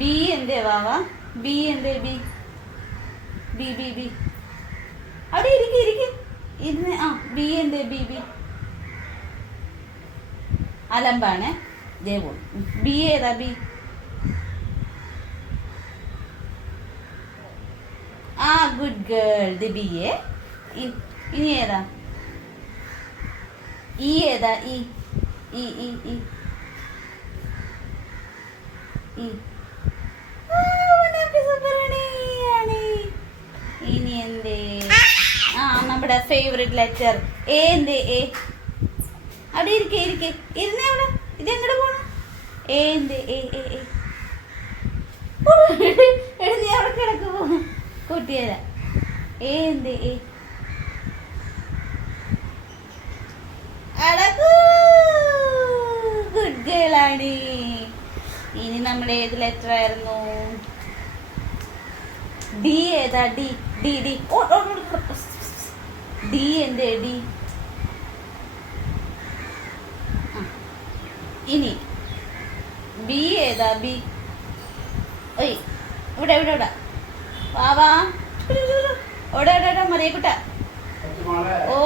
B എന്തേ വാവ? B എന്തേ? B B B B അവിടെ ഇരിക്കും ഇരുന്ന്. ആ ബി എന്തേ? ബി ബി അലമ്പാണ്. ദേവോ ബി ഏതാ? ബി ആ ഗുഡ് ഗേൾ. ഇത് ബി എ. ഇനി ഏതാ? ഇ ഏതാ? ഇ ഇ ഇ ഇ ഇനി എന്തേ? ആ നമ്മുടെ ഫേവറേറ്റ് ലെറ്റർ എ എന്തേ? എ അവിടെ ഇരിക്കേ ഇരുന്നേ അവിടെ. ഇതെങ്ങോട്ട് പോണു? എ എന്തേ? എ എ എ നീ അവിടെ കിടക്ക് പോകും കൂട്ടിയല്ല. എ എന്തേ? എ അടക്കൂ. ഗുഡ് ഗേൾ ആണ്. ഇനി നമ്മൾ ഏത് ലെറ്റർ ആയിരുന്നു? ഡി ഏതാ? ഡി ഡി ഡി ഡി എന്തേ? ഡി ഇനി ബി ഏതാ? ബി ഓയ് ഇവിടെ ഇവിടെ ഇവിടെ വാവാ ഓടെ ഓടെ മറിയക്കുട്ട. ഓ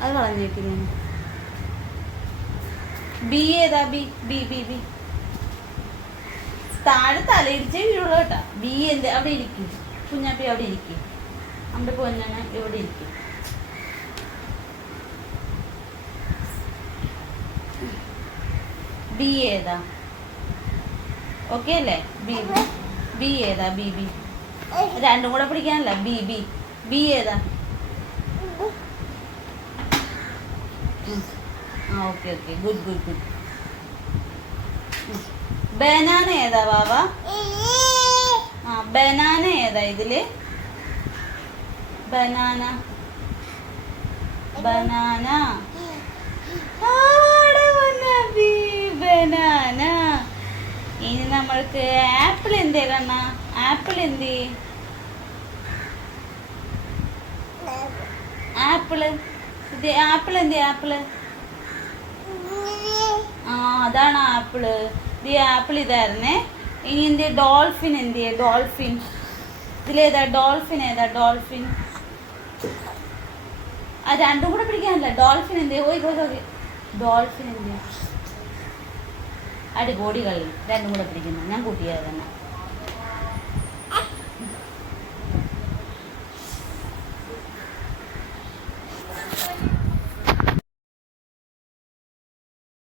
അത് കളഞ്ഞേക്കുന്നു. ബി ഏതാ? ബി ബി ബി ബി താഴെ തലയിടിച്ചേ വീഴുള്ളൂ കേട്ടാ. ബി എന്ത്? അവിടെ ഇരിക്കും കുഞ്ഞാപ്പി. അവിടെ ഇരിക്കും. നമ്മുടെ പൊന്നാണ് ഇവിടെ ഇരിക്കും. ബി ഏതാ? ഓക്കെ അല്ലേ? ബി ബി ഏതാ? ബി ബി രണ്ടും കൂടെ പിടിക്കാനല്ല. ബി ബി ബി ഏതാ? ആ okay okay good good good. Banana ഏതാ വാവ? ആ ബനാന ഏതാ ഇതില്? Banana banana banana. ഇനി നമ്മൾക്ക് ആപ്പിൾ എന്തേ കണ്ണ? ആപ്പിൾ എന്തേ? ആപ്പിള് ഇത് ആപ്പിൾ എന്തേ? ആപ്പിള് ആ അതാണ് ആപ്പിള്. ഇത് ആപ്പിൾ ഇതായിരുന്നേ. ഇനി എന്ത്? ഡോൾഫിൻ എന്ത്? ഡോൾഫിൻ ഇതിലേതാ? ഡോൾഫിൻ ഏതാ? ഡോൾഫിൻ ആ രണ്ടും കൂടെ പിടിക്കാനല്ല. ഡോൾഫിൻ എന്ത്? ഓയ് ഡോൾഫിൻ എന്ത്? അടിപൊളി കളി. രണ്ടും കൂടെ പിടിക്കുന്നു. ഞാൻ കൂട്ടിയത് തന്നെ.